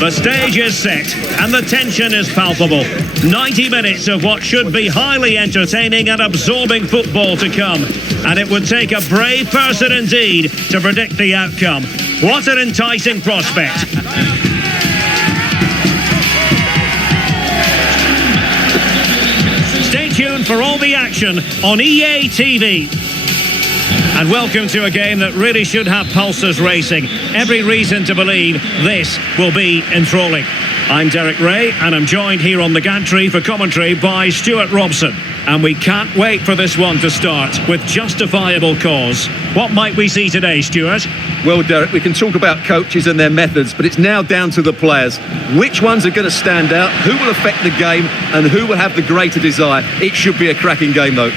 The stage is set and the tension is palpable. 90 minutes of what should be highly entertaining and absorbing football to come. And it would take a brave person indeed to predict the outcome. What an enticing prospect. Stay tuned for all the action on EA TV. And welcome to a game that really should have pulses racing. Every reason to believe this will be enthralling. I'm Derek Ray, and I'm joined here on the gantry for commentary by Stuart Robson. And we can't wait for this one to start with justifiable cause. What might we see today, Stuart? Well, Derek, we can talk about coaches and their methods, but it's now down to the players. Which ones are going to stand out, who will affect the game, and who will have the greater desire? It should be a cracking game, though.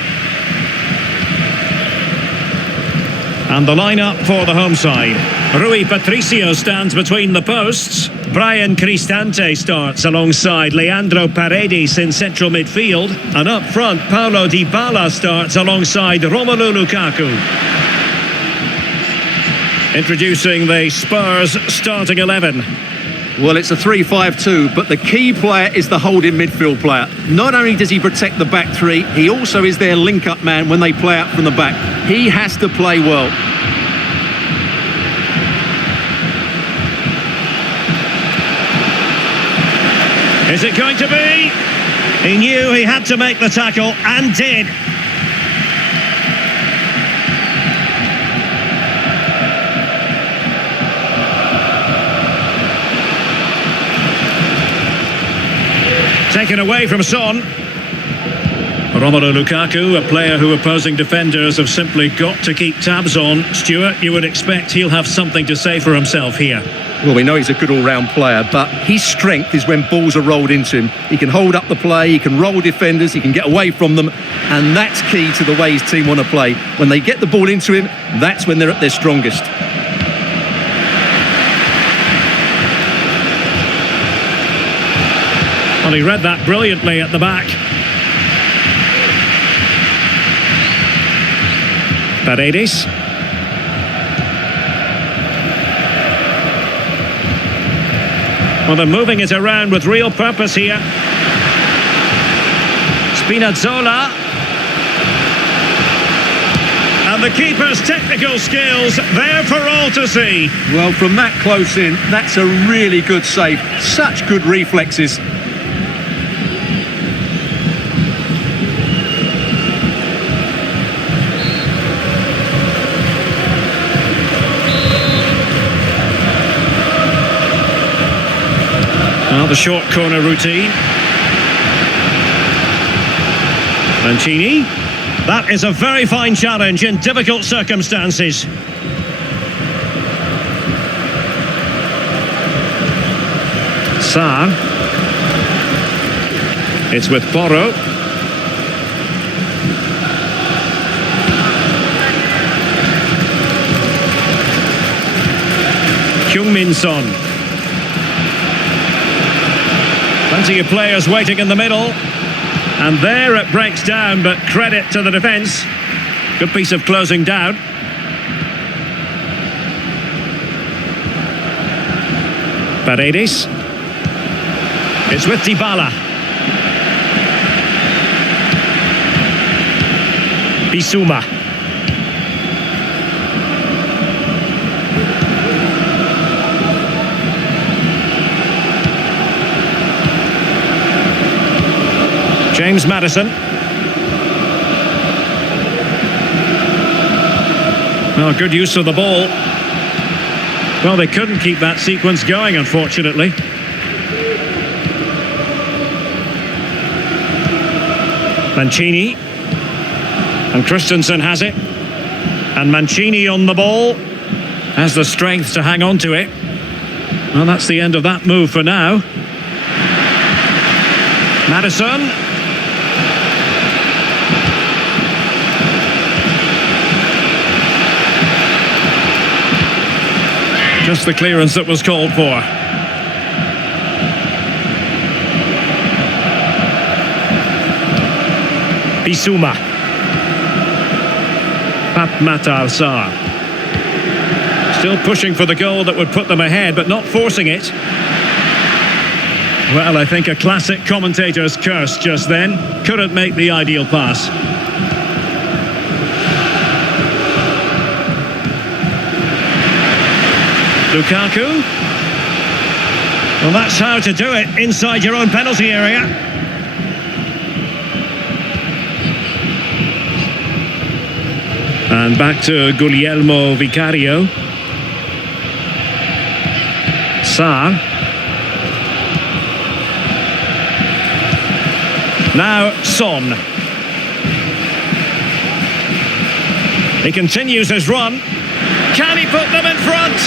And the lineup for the home side. Rui Patricio stands between the posts. Brian Cristante starts alongside Leandro Paredes in central midfield. And up front, Paulo Dybala starts alongside Romelu Lukaku. Introducing the Spurs starting 11. Well, it's a 3-5-2, but the key player is the holding midfield player. Not only does he protect the back three, he also is their link-up man when they play out from the back. He has to play well. Is it going to be? He knew he had to make the tackle and did. Taken away from Son. Romelu Lukaku, a player who opposing defenders have simply got to keep tabs on. Stuart, you would expect he'll have something to say for himself here. Well, we know he's a good all-round player, but his strength is when balls are rolled into him. He can hold up the play, he can roll defenders, he can get away from them, and that's key to the way his team want to play. When they get the ball into him, that's when they're at their strongest. Well, he read that brilliantly at the back. Paredes. Well, they're moving it around with real purpose here. Spinazzola. And the keeper's technical skills there for all to see. Well, from that close in, that's a really good save. Such good reflexes. Well, the short corner routine. Mancini. That is a very fine challenge in difficult circumstances. Sarr. It's with Porro. Heung-min Son. Plenty of players waiting in the middle. And there it breaks down, but credit to the defence. Good piece of closing down. Paredes. It's with Dybala. Bissouma. James Maddison. Well, good use of the ball. Well, they couldn't keep that sequence going, unfortunately. Mancini. And Christensen has it. And Mancini on the ball. Has the strength to hang on to it. Well, that's the end of that move for now. Maddison. Just the clearance that was called for. Bissouma. Matar Sarr. Still pushing for the goal that would put them ahead, but not forcing it. Well, I think a classic commentator's curse just then. Couldn't make the ideal pass. Lukaku. Well, that's how to do it inside your own penalty area. And back to Guglielmo Vicario. Sarr. Now Son. He continues his run. Can he put them in front?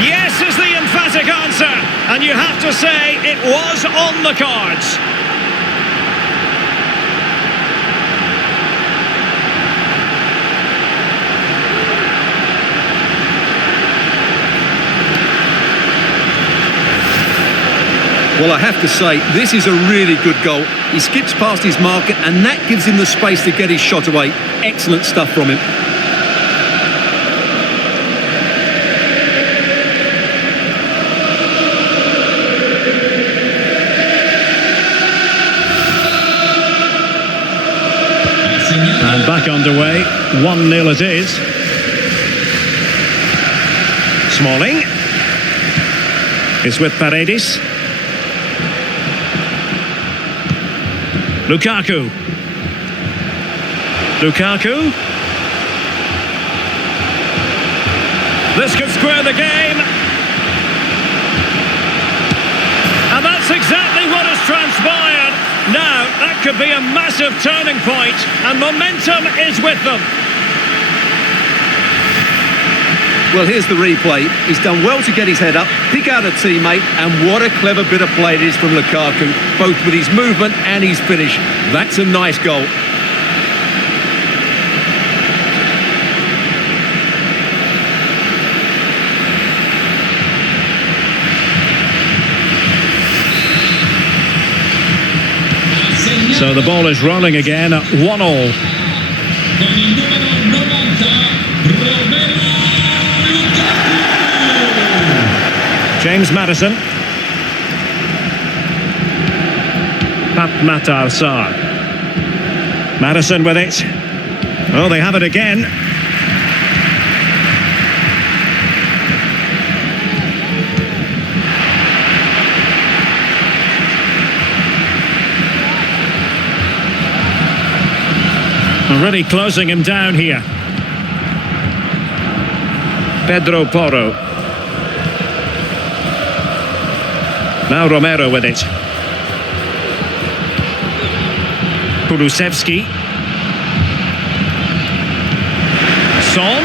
Yes is the emphatic answer. And you have to say it was on the cards. Well, I have to say, this is a really good goal. He skips past his marker, and that gives him the space to get his shot away. Excellent stuff from him. And back underway, 1-0 it is. Smalling. It's with Paredes. Lukaku. Lukaku. This could square the game. And that's exactly what has transpired. Now, that could be a massive turning point, and momentum is with them. Well, here's the replay. He's done well to get his head up, pick out a teammate, and what a clever bit of play it is from Lukaku, both with his movement and his finish. That's a nice goal. So the ball is rolling again at 1-1. James Maddison. Matar Sarr. Maddison with it. Oh, they have it again. Already closing him down here. Pedro Porro. Now Romero with it. Kulusevski. Son.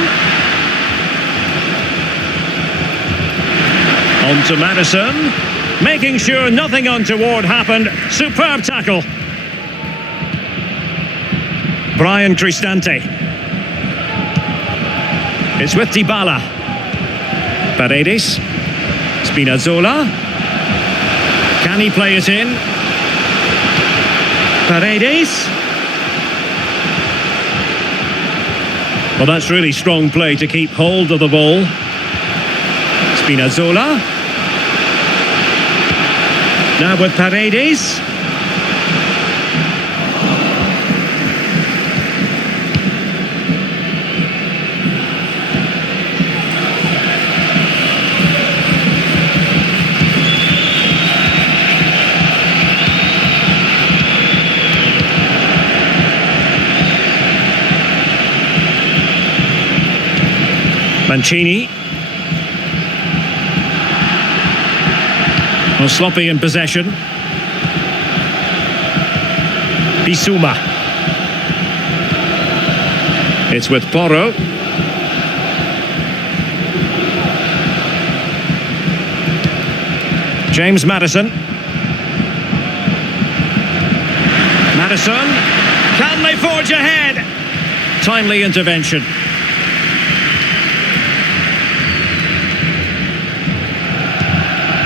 On to Maddison. Making sure nothing untoward happened. Superb tackle. Brian Cristante. It's with Dybala. Paredes. Spinazzola. Can he play it in? Paredes. Well, that's really strong play to keep hold of the ball. Spinazzola. Now with Paredes. Mancini. Well, sloppy in possession. Bissouma. It's with Porro. James Maddison. Maddison. Can they forge ahead? Timely intervention.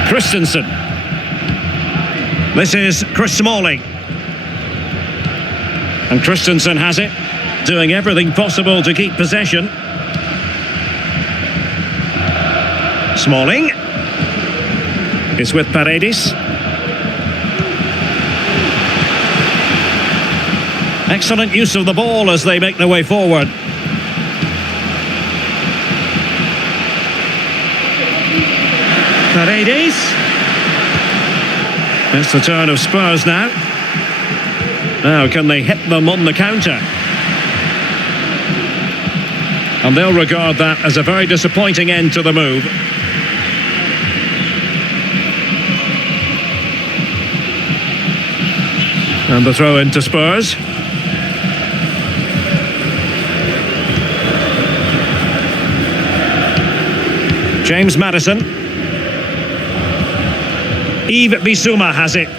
Christensen. This is Chris Smalling. And Christensen has it, doing everything possible to keep possession. Smalling. It's with Paredes. Excellent use of the ball as they make their way forward. Paredes. It's the turn of Spurs now. Now, can they hit them on the counter? And they'll regard that as a very disappointing end to the move. And the throw into Spurs. James Maddison. Yves Bissouma has it.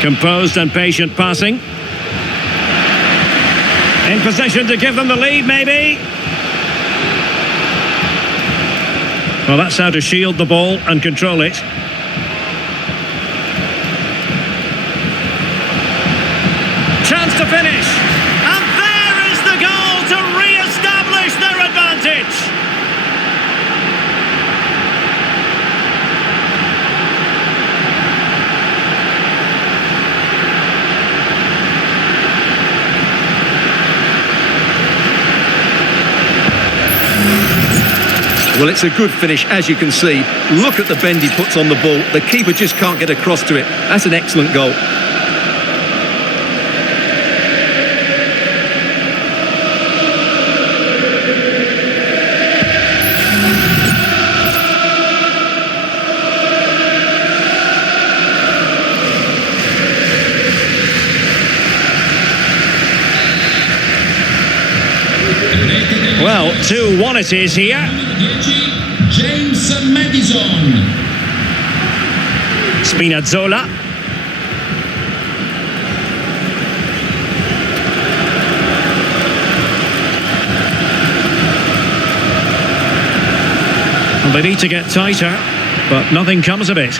Composed and patient passing. In position to give them the lead, maybe. Well, that's how to shield the ball and control it. Chance to finish. And there is the goal to re-establish their advantage. Well, it's a good finish, as you can see. Look at the bend he puts on the ball. The keeper just can't get across to it. That's an excellent goal. Well, 2-1 it is here. James Maddison. Spinazzola. And they need to get tighter, but nothing comes of it.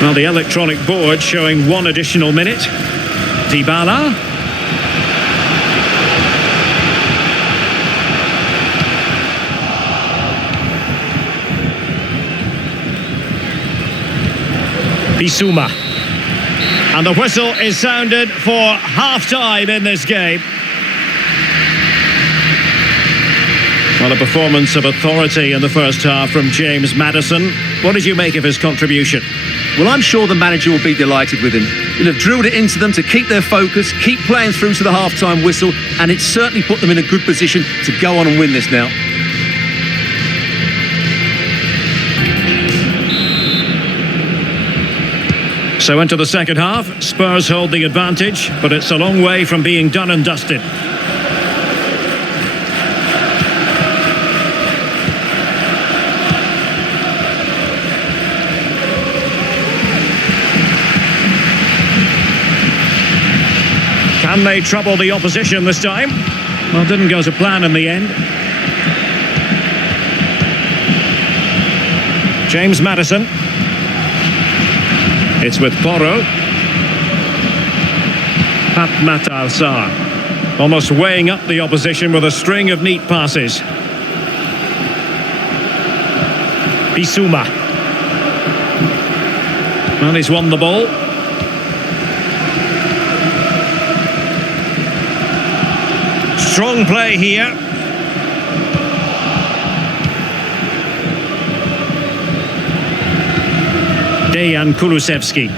Well, the electronic board showing 1 additional minute. Dybala. Bissouma. And the whistle is sounded for half-time in this game. Well, a performance of authority in the first half from James Maddison. What did you make of his contribution? Well, I'm sure the manager will be delighted with him. He'll have drilled it into them to keep their focus, keep playing through to the half-time whistle, and it's certainly put them in a good position to go on and win this now. So into the second half, Spurs hold the advantage, but it's a long way from being done and dusted. Can they trouble the opposition this time? Well, didn't go to plan in the end. James Maddison. It's with Porro. Pat Matar Sarr. Almost weighing up the opposition with a string of neat passes. Bissouma. And he's won the ball. Strong play here. Dejan Kulusevski.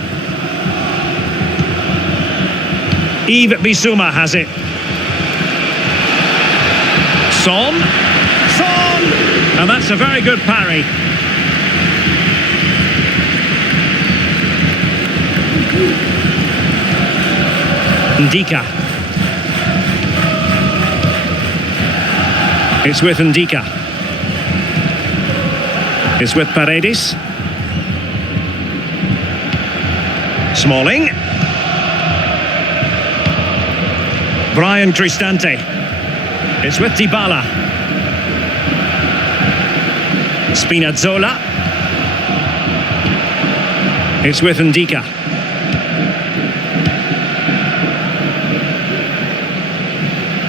Yves Bissouma has it. Son. And that's a very good parry. Ndika. It's with Ndika. It's with Paredes. Smalling. Brian Cristante. It's with Dybala. Spinazzola. It's with Ndika.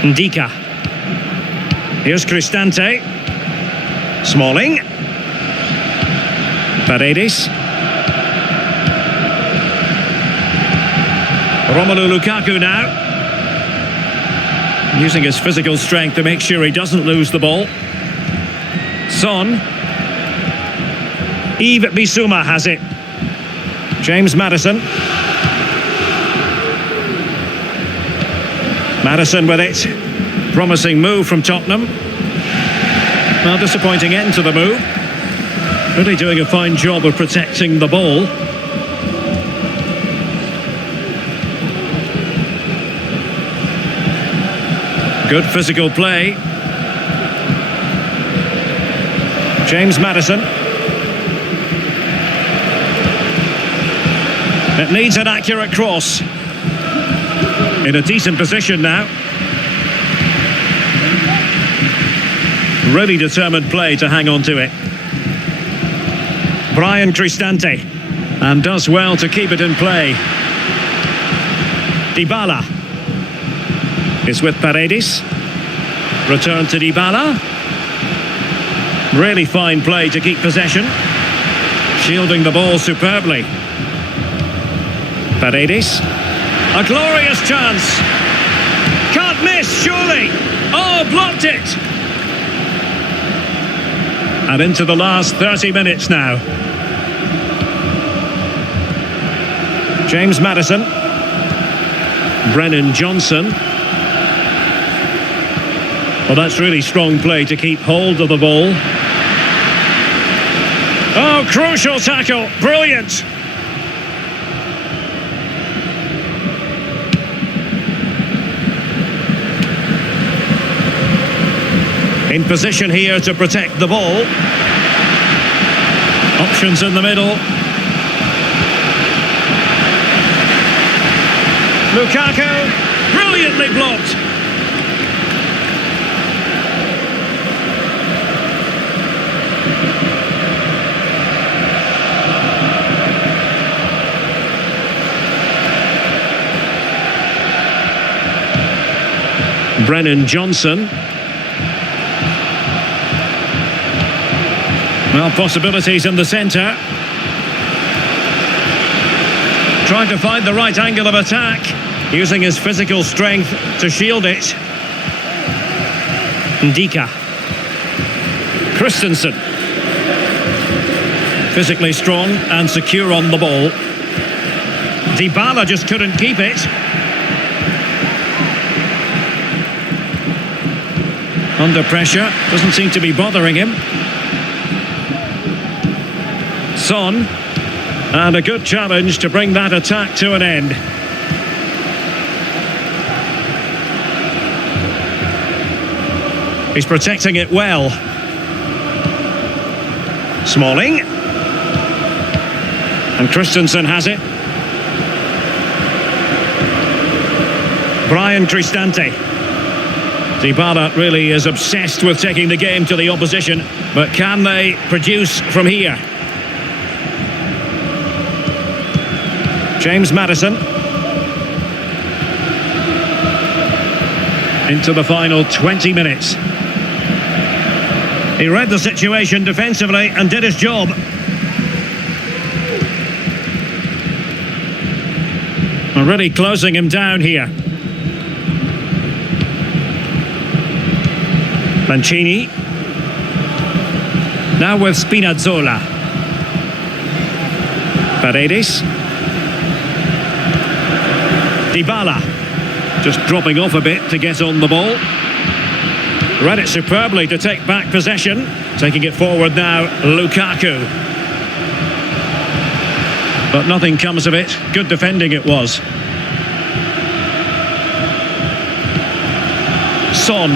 Ndika. Here's Cristante. Smalling. Paredes. Romelu Lukaku now. Using his physical strength to make sure he doesn't lose the ball. Son. Yves Bissouma has it. James Maddison. Maddison with it. Promising move from Tottenham. Well, disappointing end to the move. Really doing a fine job of protecting the ball. Good physical play. James Maddison. It needs an accurate cross. In a decent position now. Really determined play to hang on to it. Brian Cristante. And does well to keep it in play. Dybala is with Paredes. Return to Dybala. Really fine play to keep possession. Shielding the ball superbly. Paredes. A glorious chance. Can't miss, surely. Oh, blocked it. And into the last 30 minutes now. James Maddison. Brennan Johnson. Well, that's really strong play to keep hold of the ball. Oh, crucial tackle. Brilliant. In position here to protect the ball. Options in the middle. Lukaku, brilliantly blocked. Brennan Johnson. Well, possibilities in the centre. Trying to find the right angle of attack, using his physical strength to shield it. Ndika. Christensen. Physically strong and secure on the ball. Dybala just couldn't keep it. Under pressure, doesn't seem to be bothering him. Son, and a good challenge to bring that attack to an end. He's protecting it well. Smalling. And Christensen has it. Brian Cristante. Dybala really is obsessed with taking the game to the opposition, but can they produce from here? James Maddison. Into the final 20 minutes. He read the situation defensively and did his job. Already closing him down here. Mancini. Now with Spinazzola. Paredes. Dybala. Just dropping off a bit to get on the ball. Read it superbly to take back possession. Taking it forward now, Lukaku. But nothing comes of it. Good defending it was. Son.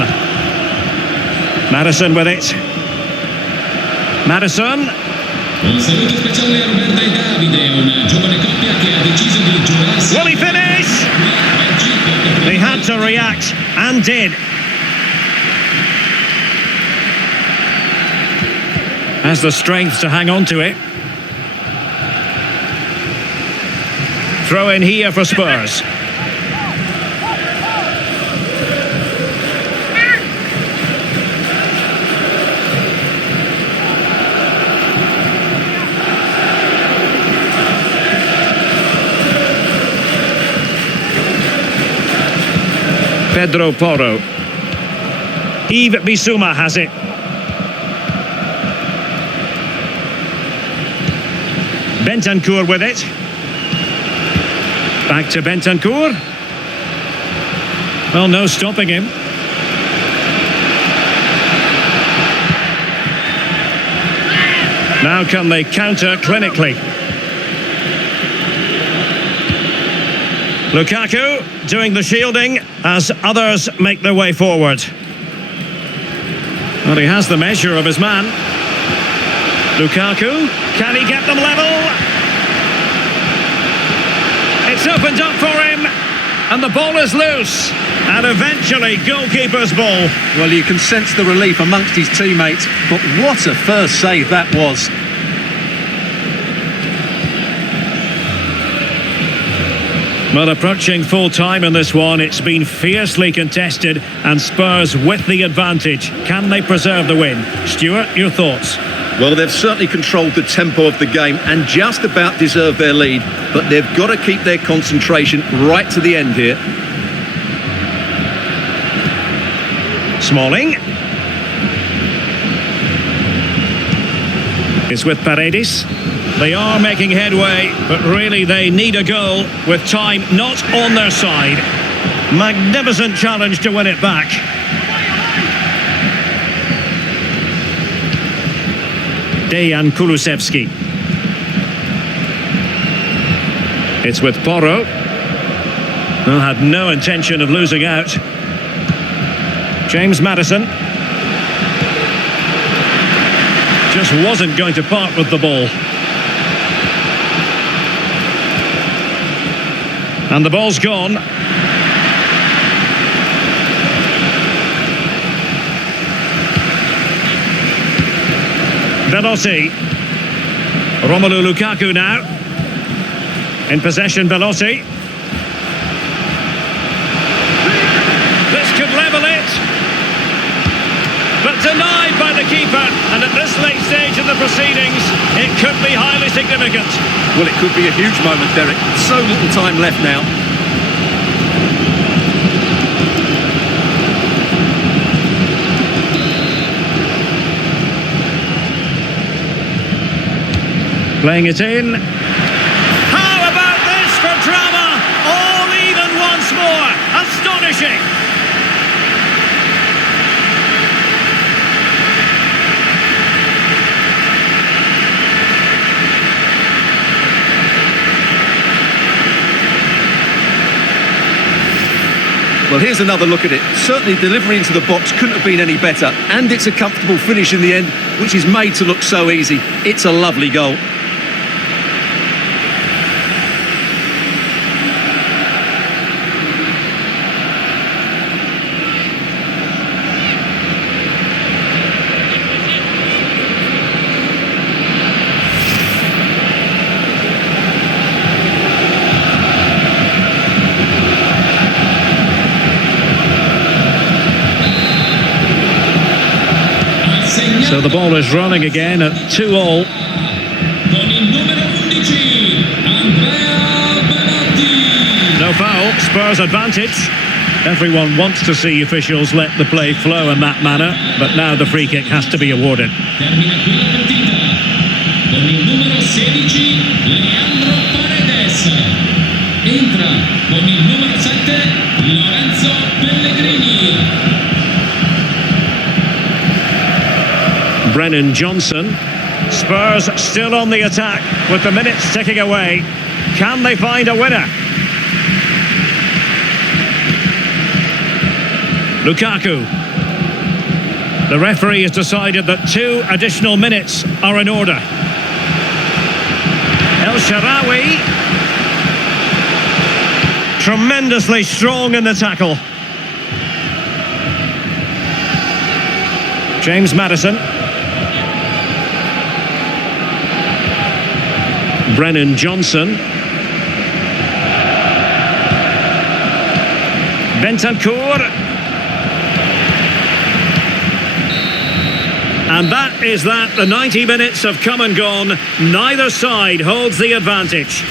Maddison with it. Maddison. Un saluto speciale a Roberta e Davide, una giovane coppia che ha deciso di giocarsi. Will he finish? He had to react and did. Has the strength to hang on to it. Throw in here for Spurs. Pedro Porro. Yves Bissouma has it. Bentancur with it. Back to Bentancur. Well, no stopping him. Now can they counter clinically? Lukaku doing the shielding as others make their way forward. Well, he has the measure of his man. Lukaku, can he get them level? It's opened up for him, and the ball is loose. And eventually, goalkeeper's ball. Well, you can sense the relief amongst his teammates, but what a first save that was. Well, approaching full time in this one, it's been fiercely contested, and Spurs with the advantage. Can they preserve the win? Stuart, your thoughts? Well, they've certainly controlled the tempo of the game and just about deserved their lead, but they've got to keep their concentration right to the end here. Smalling. It's with Paredes. They are making headway, but really they need a goal with time not on their side. Magnificent challenge to win it back. Dejan Kulusevski. It's with Porro. Who had no intention of losing out. James Maddison. Just wasn't going to part with the ball. And the ball's gone. Belotti. Romelu Lukaku now. In possession, Belotti. This could level it. But denied by the keeper. And at this late stage of the proceedings, it could be highly significant. Well, it could be a huge moment, Derek. So little time left now. Playing it in. How about this for drama? All even once more. Astonishing. Well, here's another look at it. Certainly delivery into the box couldn't have been any better. And it's a comfortable finish in the end, which is made to look so easy. It's a lovely goal. So the ball is running again at 2-2. No foul, Spurs advantage. Everyone wants to see officials let the play flow in that manner, but now the free kick has to be awarded. Brennan Johnson. Spurs still on the attack with the minutes ticking away. Can they find a winner? Lukaku. The referee has decided that 2 additional minutes are in order. El Shaarawy. Tremendously strong in the tackle. James Maddison. Brennan Johnson. Bentancur. And that is that. The 90 minutes have come and gone. Neither side holds the advantage.